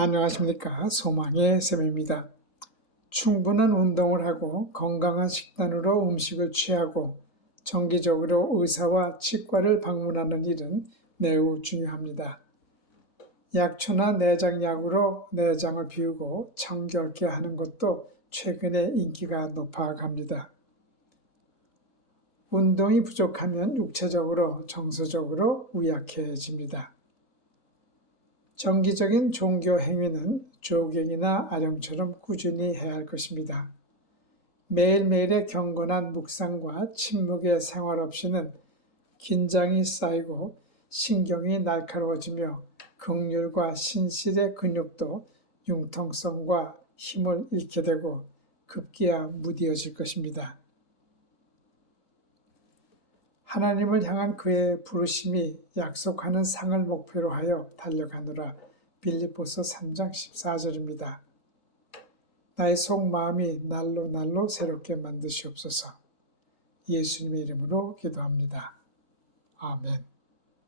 안녕하십니까. 소망의 쌤입니다. 충분한 운동을 하고 건강한 식단으로 음식을 취하고 정기적으로 의사와 치과를 방문하는 일은 매우 중요합니다. 약초나 내장약으로 내장을 비우고 청결케 하는 것도 최근에 인기가 높아갑니다. 운동이 부족하면 육체적으로 정서적으로 우약해집니다. 정기적인 종교 행위는 조경이나 아령처럼 꾸준히 해야 할 것입니다. 매일매일의 경건한 묵상과 침묵의 생활 없이는 긴장이 쌓이고 신경이 날카로워지며 극률과 신실의 근육도 융통성과 힘을 잃게 되고 급기야 무디어질 것입니다. 하나님을 향한 그의 부르심이 약속하는 상을 목표로 하여 달려가노라 빌립보서 3장 14절입니다. 나의 속마음이 날로 날로 새롭게 만드시옵소서 예수님의 이름으로 기도합니다. 아멘